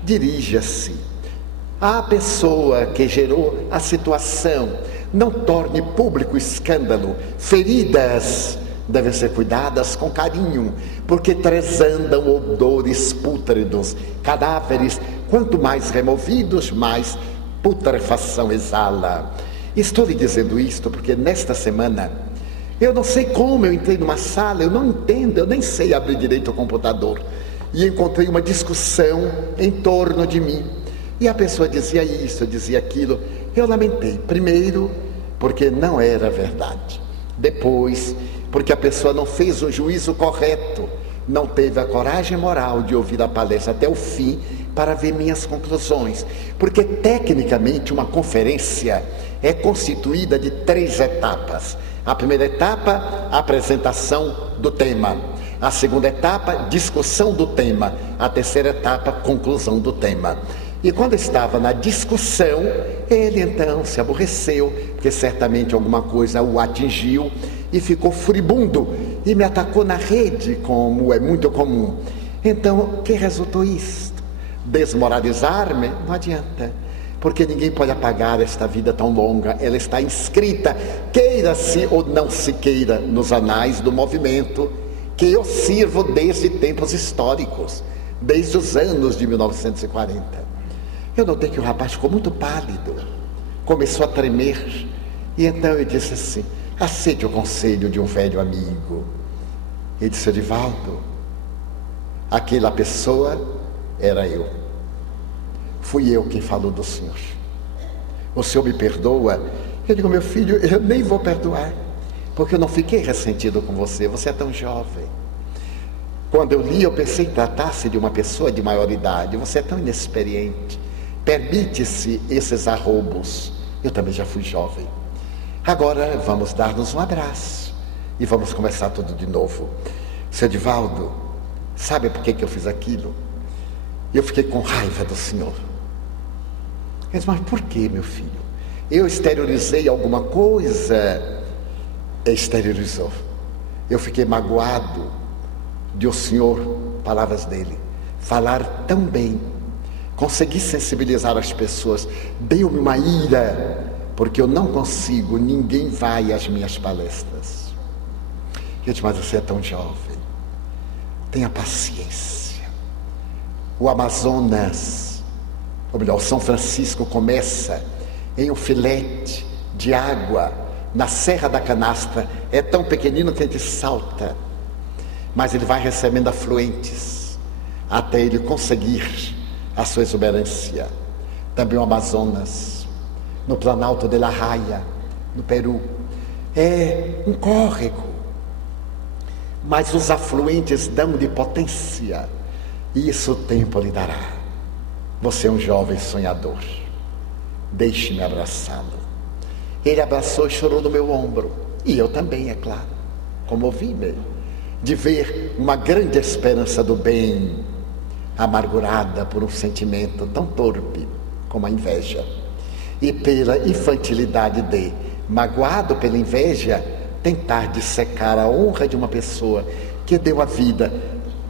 dirija-se à pessoa que gerou a situação. Não torne público o escândalo. Feridas devem ser cuidadas com carinho, porque transandam odores pútridos. Cadáveres, quanto mais removidos, mais putrefação exala. Estou lhe dizendo isto porque nesta semana, eu não sei como eu entrei numa sala, eu não entendo, eu nem sei abrir direito o computador, e encontrei uma discussão em torno de mim, e a pessoa dizia isso, dizia aquilo. Eu lamentei, primeiro, porque não era verdade. Depois, porque a pessoa não fez o juízo correto, não teve a coragem moral de ouvir a palestra até o fim para ver minhas conclusões. Porque, tecnicamente, uma conferência é constituída de 3 etapas. A primeira etapa, a apresentação do tema. A segunda etapa, discussão do tema. A terceira etapa, conclusão do tema. E quando estava na discussão, ele então se aborreceu, porque certamente alguma coisa o atingiu, e ficou furibundo, e me atacou na rede, como é muito comum. Então, que resultou isto? Desmoralizar-me? Não adianta, porque ninguém pode apagar esta vida tão longa. Ela está inscrita, queira-se ou não se queira, nos anais do movimento, que eu sirvo desde tempos históricos, desde os anos de 1940. Eu notei que o rapaz ficou muito pálido, começou a tremer, e então eu disse assim: aceite o conselho de um velho amigo. Ele disse: Edivaldo, aquela pessoa era eu. Fui eu quem falou do senhor. O senhor me perdoa? Eu digo: meu filho, eu nem vou perdoar, porque eu não fiquei ressentido com você, você é tão jovem. Quando eu li, eu pensei em tratar-se de uma pessoa de maior idade, você é tão inexperiente. Permite-se esses arroubos. Eu também já fui jovem. Agora vamos dar-nos um abraço e vamos começar tudo de novo. Seu Edivaldo, sabe por que eu fiz aquilo? Eu fiquei com raiva do senhor. Ele disse: mas por que, meu filho? Eu exteriorizei alguma coisa? Exteriorizou. Eu fiquei magoado de o senhor, palavras dele, falar tão bem. Consegui sensibilizar as pessoas. Deu-me uma ira, porque eu não consigo, ninguém vai às minhas palestras. Eu disse: mas você é tão jovem, tenha paciência. O Amazonas, ou melhor, o São Francisco começa em um filete de água na Serra da Canastra. É tão pequenino que a gente salta, mas ele vai recebendo afluentes até ele conseguir a sua exuberância. Também o Amazonas, no Planalto de La Raia, no Peru, é um córrego, mas os afluentes dão de potência, e isso o tempo lhe dará. Você é um jovem sonhador, deixe-me abraçá-lo. Ele abraçou e chorou no meu ombro, e eu também, é claro, comovi-me de ver uma grande esperança do bem amargurada por um sentimento tão torpe como a inveja, e pela infantilidade de, magoado pela inveja, tentar dissecar a honra de uma pessoa que deu a vida.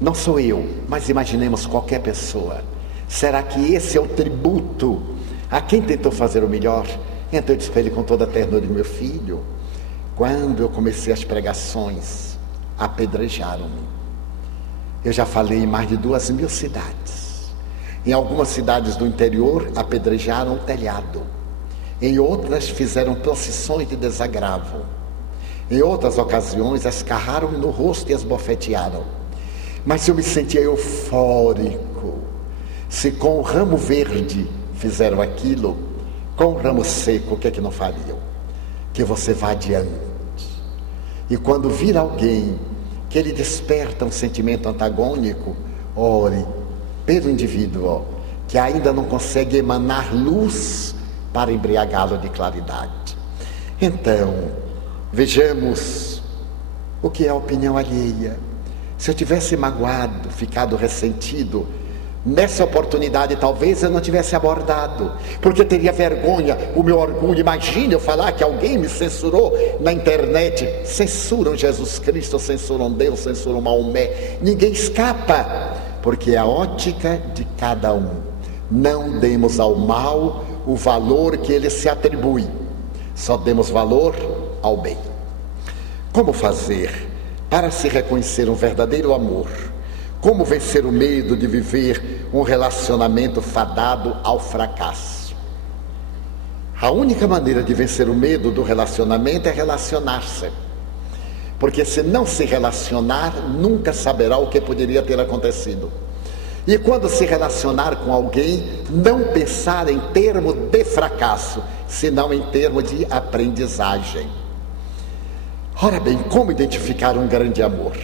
Não sou eu, mas imaginemos qualquer pessoa. Será que esse é o tributo a quem tentou fazer o melhor? Então eu disse para ele com toda a ternura: meu filho, quando eu comecei as pregações, apedrejaram-me. Eu já falei em mais de 2.000 cidades. Em algumas cidades do interior, apedrejaram o telhado. Em outras, fizeram procissões de desagravo. Em outras ocasiões, escarraram-me no rosto e esbofetearam. Mas eu me sentia eufórico. Se com o ramo verde fizeram aquilo, com o ramo seco, o que é que não fariam? Que você vá adiante. E quando vir alguém que ele desperta um sentimento antagônico, ore pelo indivíduo que ainda não consegue emanar luz para embriagá-lo de claridade. Então, vejamos o que é a opinião alheia. Se eu tivesse magoado, ficado ressentido, nessa oportunidade talvez eu não tivesse abordado, porque teria vergonha, o meu orgulho. Imagine eu falar que alguém me censurou na internet. Censuram Jesus Cristo, censuram Deus, censuram Maomé. Ninguém escapa, porque é a ótica de cada um. Não demos ao mal o valor que ele se atribui, só demos valor ao bem. Como fazer para se reconhecer um verdadeiro amor? Como vencer o medo de viver um relacionamento fadado ao fracasso? A única maneira de vencer o medo do relacionamento é relacionar-se. Porque se não se relacionar, nunca saberá o que poderia ter acontecido. E quando se relacionar com alguém, não pensar em termo de fracasso, senão em termo de aprendizagem. Ora bem, como identificar um grande amor?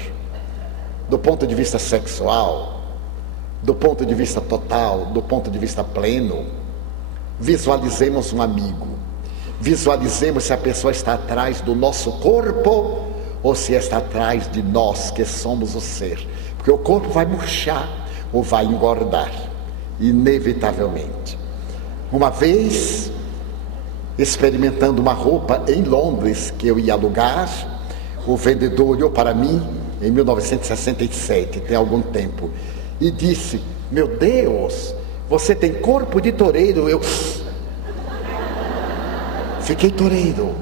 Do ponto de vista sexual, do ponto de vista total, do ponto de vista pleno, visualizemos um amigo. Visualizemos se a pessoa está atrás do nosso corpo ou se está atrás de nós, que somos o ser. Porque o corpo vai murchar ou vai engordar, inevitavelmente. Uma vez, experimentando uma roupa em Londres que eu ia alugar, o vendedor olhou para mim em 1967, tem algum tempo, e disse: meu Deus, você tem corpo de toureiro. Eu fiquei toureiro.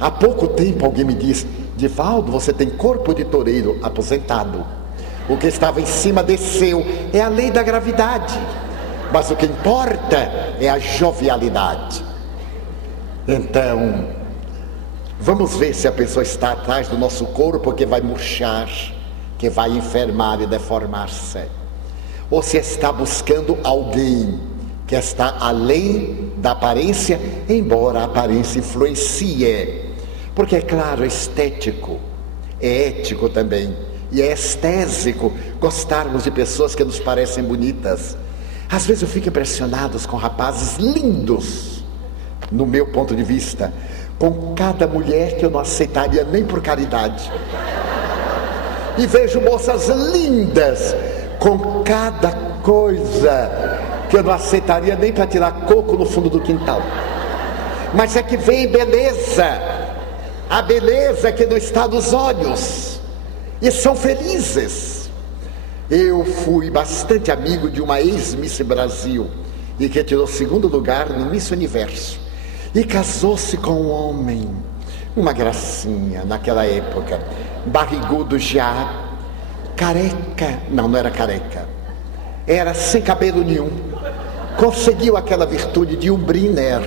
Há pouco tempo alguém me disse: Divaldo, você tem corpo de toureiro. Aposentado. O que estava em cima desceu. É a lei da gravidade. Mas o que importa é a jovialidade. Então, vamos ver se a pessoa está atrás do nosso corpo, que vai murchar, que vai enfermar e deformar-se, ou se está buscando alguém que está além da aparência, embora a aparência influencie. Porque é claro, é estético, é ético também, e é estésico gostarmos de pessoas que nos parecem bonitas. Às vezes eu fico impressionado com rapazes lindos, no meu ponto de vista, com cada mulher que eu não aceitaria nem por caridade. E vejo moças lindas, com cada coisa que eu não aceitaria nem para tirar coco no fundo do quintal. Mas é que vem beleza, a beleza que não está nos olhos, e são felizes. Eu fui bastante amigo de uma ex-Miss Brasil, e que tirou 2º lugar no Miss Universo, e casou-se com um homem, uma gracinha naquela época, barrigudo já, careca, não era careca, era sem cabelo nenhum, conseguiu aquela virtude de um Briner,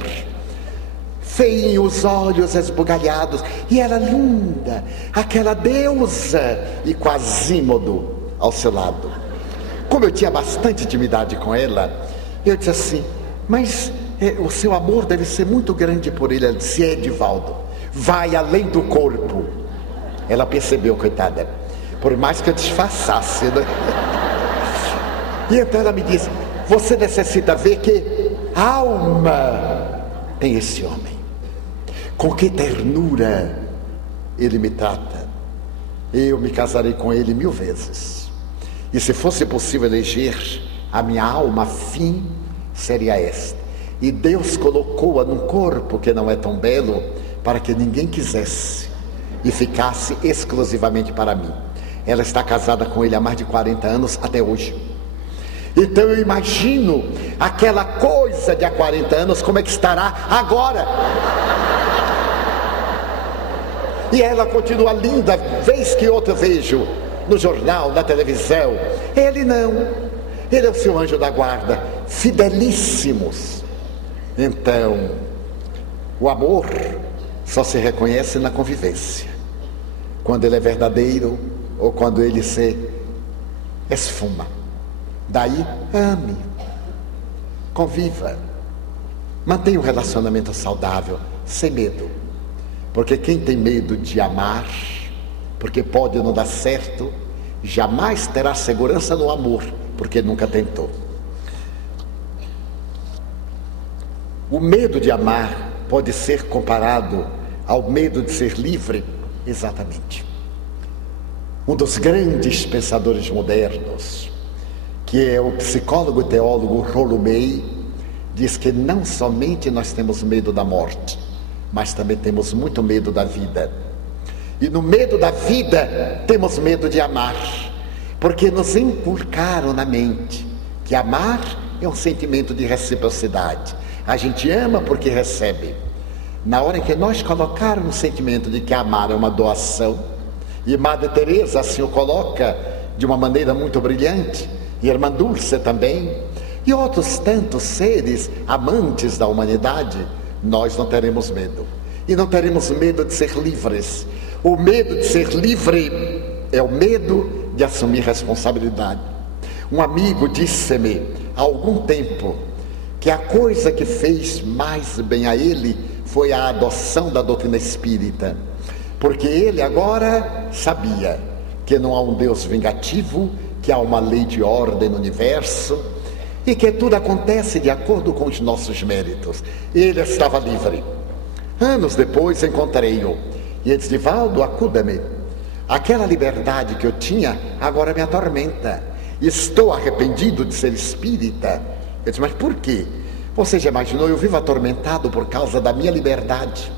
feio, os olhos esbugalhados, e era linda, aquela deusa, e Quasímodo ao seu lado. Como eu tinha bastante intimidade com ela, eu disse assim: mas o seu amor deve ser muito grande por ele. Ela disse: é, Divaldo, vai além do corpo. Ela percebeu, coitada, por mais que eu disfarçasse, né? E então ela me disse: você necessita ver que alma tem esse homem, com que ternura ele me trata. Eu me casarei com ele 1000 vezes. E se fosse possível eleger a minha alma, fim seria esta. E Deus colocou-a num corpo que não é tão belo, para que ninguém quisesse e ficasse exclusivamente para mim. Ela está casada com ele há mais de 40 anos até hoje. Então eu imagino aquela coisa de há 40 anos, como é que estará agora. E ela continua linda, vez que outra vejo no jornal, na televisão. Ele não, ele é o seu anjo da guarda, fidelíssimos. Então, o amor só se reconhece na convivência, quando ele é verdadeiro ou quando ele se esfuma. Daí, ame, conviva, mantenha um relacionamento saudável, sem medo. Porque quem tem medo de amar, porque pode não dar certo, jamais terá segurança no amor, porque nunca tentou. O medo de amar pode ser comparado ao medo de ser livre? Exatamente. Um dos grandes pensadores modernos, que é o psicólogo e teólogo Rollo May, diz que não somente nós temos medo da morte, mas também temos muito medo da vida. E no medo da vida temos medo de amar, porque nos inculcaram na mente que amar é um sentimento de reciprocidade. A gente ama porque recebe. Na hora em que nós colocarmos o sentimento de que amar é uma doação, e Madre Teresa assim o coloca de uma maneira muito brilhante, e Irmã Dulce também, e outros tantos seres amantes da humanidade, nós não teremos medo. E não teremos medo de ser livres. O medo de ser livre é o medo de assumir responsabilidade. Um amigo disse-me há algum tempo que a coisa que fez mais bem a ele foi a adoção da doutrina espírita, porque ele agora sabia que não há um Deus vingativo, que há uma lei de ordem no universo e que tudo acontece de acordo com os nossos méritos. Ele estava livre. Anos depois encontrei-o e ele disse: Divaldo, acuda-me, aquela liberdade que eu tinha agora me atormenta, estou arrependido de ser espírita. Eu disse: mas por quê? Você já imaginou? Eu vivo atormentado por causa da minha liberdade,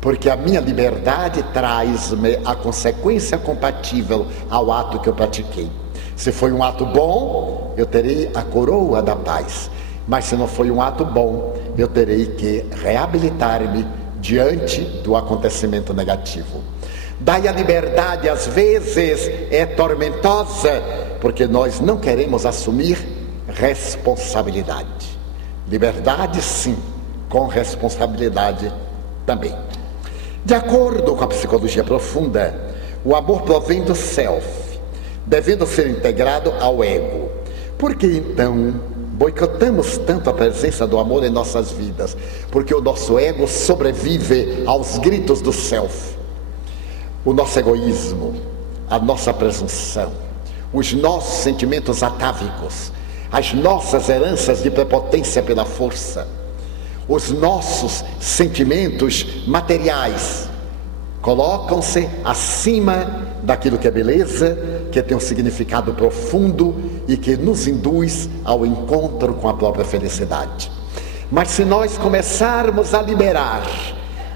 porque a minha liberdade traz-me a consequência compatível ao ato que eu pratiquei. Se foi um ato bom, eu terei a coroa da paz, mas se não foi um ato bom, eu terei que reabilitar-me diante do acontecimento negativo. Daí a liberdade às vezes é tormentosa, porque nós não queremos assumir responsabilidade. Liberdade sim, com responsabilidade também. De acordo com a psicologia profunda, o amor provém do self, devendo ser integrado ao ego. Por que então boicotamos tanto a presença do amor em nossas vidas? Porque o nosso ego sobrevive aos gritos do self. O nosso egoísmo, a nossa presunção, os nossos sentimentos atávicos, as nossas heranças de prepotência pela força, os nossos sentimentos materiais colocam-se acima daquilo que é beleza, que tem um significado profundo e que nos induz ao encontro com a própria felicidade. Mas se nós começarmos a liberar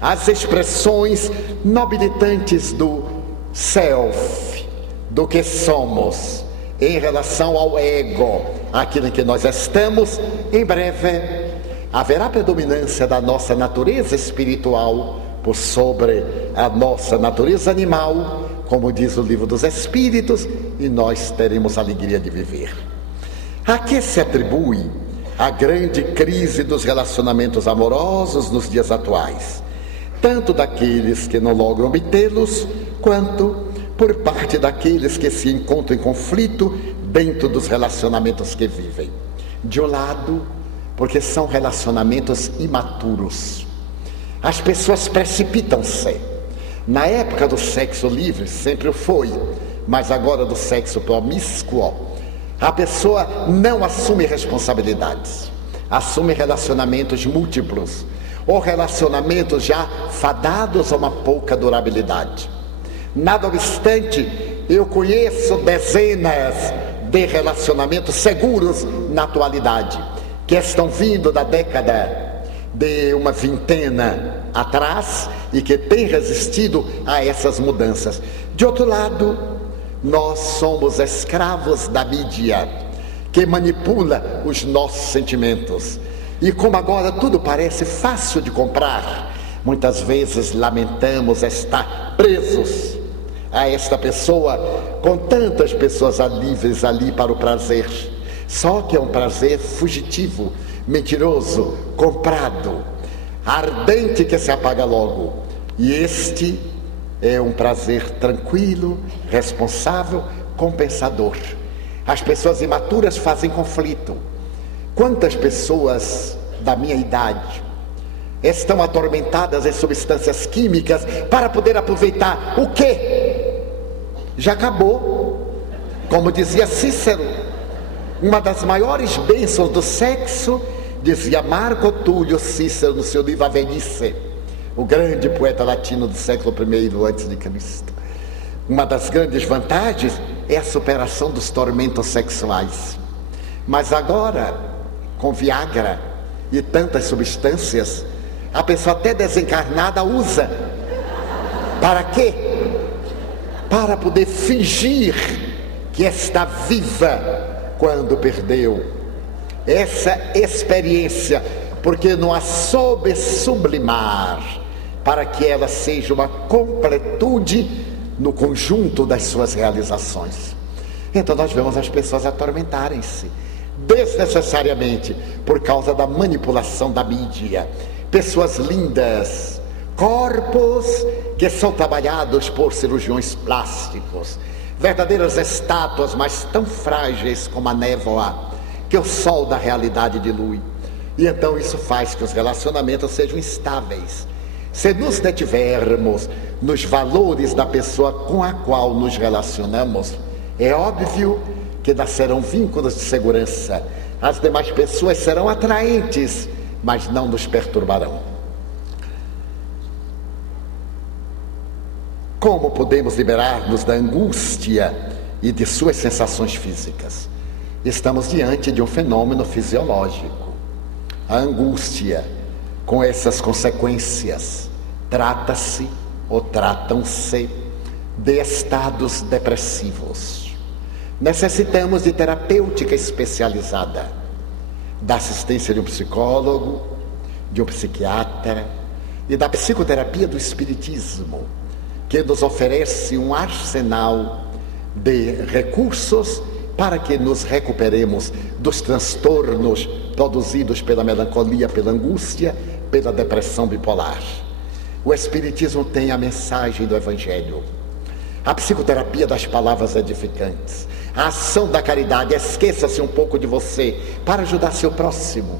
as expressões nobilitantes do self, do que somos, em relação ao ego, aquilo em que nós estamos, em breve haverá predominância da nossa natureza espiritual por sobre a nossa natureza animal, como diz o Livro dos Espíritos, e nós teremos a alegria de viver. A que se atribui a grande crise dos relacionamentos amorosos nos dias atuais, tanto daqueles que não logram obtê-los, quanto por parte daqueles que se encontram em conflito dentro dos relacionamentos que vivem? De um lado, porque são relacionamentos imaturos. As pessoas precipitam-se. Na época do sexo livre sempre foi, mas agora do sexo promíscuo, a pessoa não assume responsabilidades, assume relacionamentos múltiplos, ou relacionamentos já fadados a uma pouca durabilidade. Nada obstante, eu conheço dezenas de relacionamentos seguros na atualidade, que estão vindo da década de uma vintena atrás e que têm resistido a essas mudanças. De outro lado, nós somos escravos da mídia, que manipula os nossos sentimentos. E como agora tudo parece fácil de comprar, muitas vezes lamentamos estar presos a esta pessoa, com tantas pessoas livres ali para o prazer. Só que é um prazer fugitivo, mentiroso, comprado, ardente, que se apaga logo. E este é um prazer tranquilo, responsável, compensador. As pessoas imaturas fazem conflito. Quantas pessoas da minha idade estão atormentadas em substâncias químicas para poder aproveitar o quê? Já acabou. Como dizia Cícero, uma das maiores bênçãos do sexo, dizia Marco Túlio Cícero no seu livro A Velhice, o grande poeta latino do século I a.C. Uma das grandes vantagens é a superação dos tormentos sexuais. Mas agora, com Viagra e tantas substâncias, a pessoa até desencarnada usa. Para quê? Para poder fingir que está viva quando perdeu. Essa experiência, porque não a soube sublimar, para que ela seja uma completude no conjunto das suas realizações. Então nós vemos as pessoas atormentarem-se desnecessariamente por causa da manipulação da mídia. Pessoas lindas, corpos que são trabalhados por cirurgiões plásticos, verdadeiras estátuas, mas tão frágeis como a névoa que o sol da realidade dilui. E então isso faz que os relacionamentos sejam instáveis. Se nos detivermos nos valores da pessoa com a qual nos relacionamos, é óbvio que nascerão vínculos de segurança. As demais pessoas serão atraentes, mas não nos perturbarão. Como podemos liberar-nos da angústia e de suas sensações físicas? Estamos diante de um fenômeno fisiológico. A angústia, com essas consequências, trata-se ou tratam-se de estados depressivos. Necessitamos de terapêutica especializada, da assistência de um psicólogo, de um psiquiatra e da psicoterapia do espiritismo, que nos oferece um arsenal de recursos para que nos recuperemos dos transtornos produzidos pela melancolia, pela angústia, pela depressão bipolar. O Espiritismo tem a mensagem do Evangelho, a psicoterapia das palavras edificantes, a ação da caridade. Esqueça-se um pouco de você para ajudar seu próximo.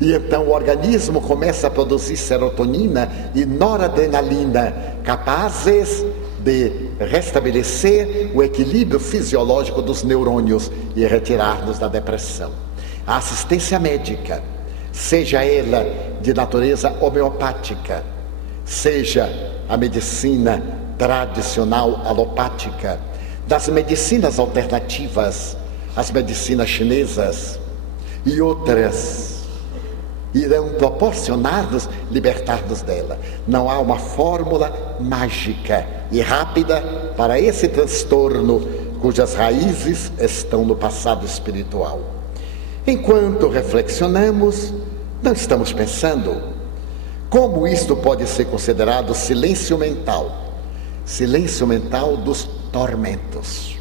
E então o organismo começa a produzir serotonina e noradrenalina, capazes de restabelecer o equilíbrio fisiológico dos neurônios e retirar-nos da depressão. A assistência médica, seja ela de natureza homeopática, seja a medicina tradicional alopática, das medicinas alternativas, as medicinas chinesas e outras, irão proporcionar-nos, libertar-nos dela. Não há uma fórmula mágica e rápida para esse transtorno cujas raízes estão no passado espiritual. Enquanto reflexionamos, não estamos pensando como isto pode ser considerado silêncio mental dos tormentos.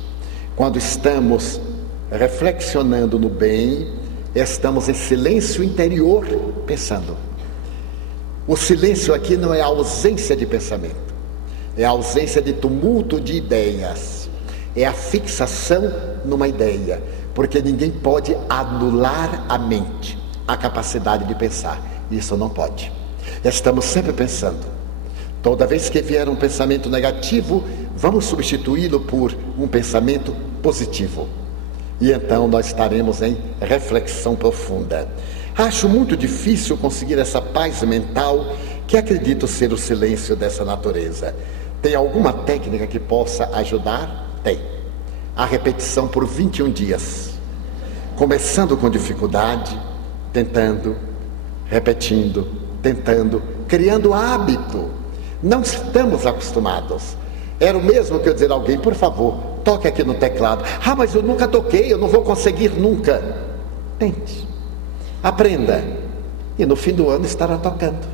Quando estamos reflexionando no bem, estamos em silêncio interior pensando. O silêncio aqui não é a ausência de pensamento, é a ausência de tumulto de ideias, é a fixação numa ideia, porque ninguém pode anular a mente, a capacidade de pensar. Isso não pode. Estamos sempre pensando. Toda vez que vier um pensamento negativo, vamos substituí-lo por um pensamento positivo. E então nós estaremos em reflexão profunda. Acho muito difícil conseguir essa paz mental que acredito ser o silêncio dessa natureza. Tem alguma técnica que possa ajudar? Tem. A repetição por 21 dias. Começando com dificuldade, tentando, repetindo, tentando, criando hábito. Não estamos acostumados. Era o mesmo que eu dizer a alguém, por favor, toque aqui no teclado. Ah, mas eu nunca toquei, eu não vou conseguir nunca. Tente. Aprenda. E no fim do ano estará tocando.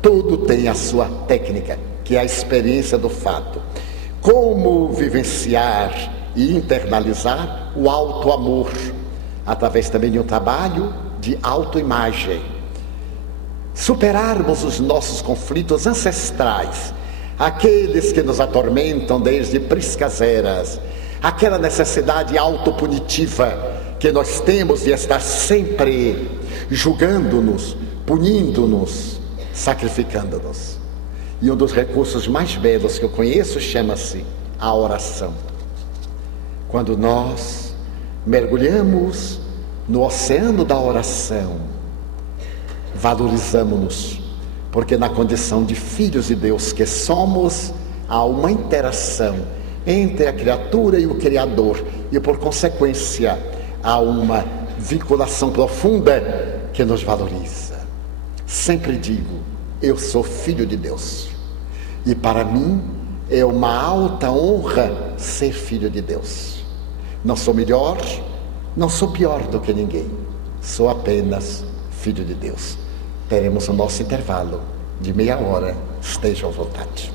Tudo tem a sua técnica, que é a experiência do fato. Como vivenciar e internalizar o auto-amor, através também de um trabalho de autoimagem. Superarmos os nossos conflitos ancestrais, aqueles que nos atormentam desde priscas eras, aquela necessidade autopunitiva que nós temos de estar sempre julgando-nos, punindo-nos, sacrificando-nos. E um dos recursos mais belos que eu conheço chama-se a oração. Quando nós mergulhamos no oceano da oração, valorizamos-nos, porque na condição de filhos de Deus que somos, há uma interação entre a criatura e o Criador, e por consequência há uma vinculação profunda que nos valoriza. Sempre digo, eu sou filho de Deus, e para mim é uma alta honra ser filho de Deus. Não sou melhor, não sou pior do que ninguém, sou apenas filho de Deus. Teremos o nosso intervalo de meia hora, estejam à vontade.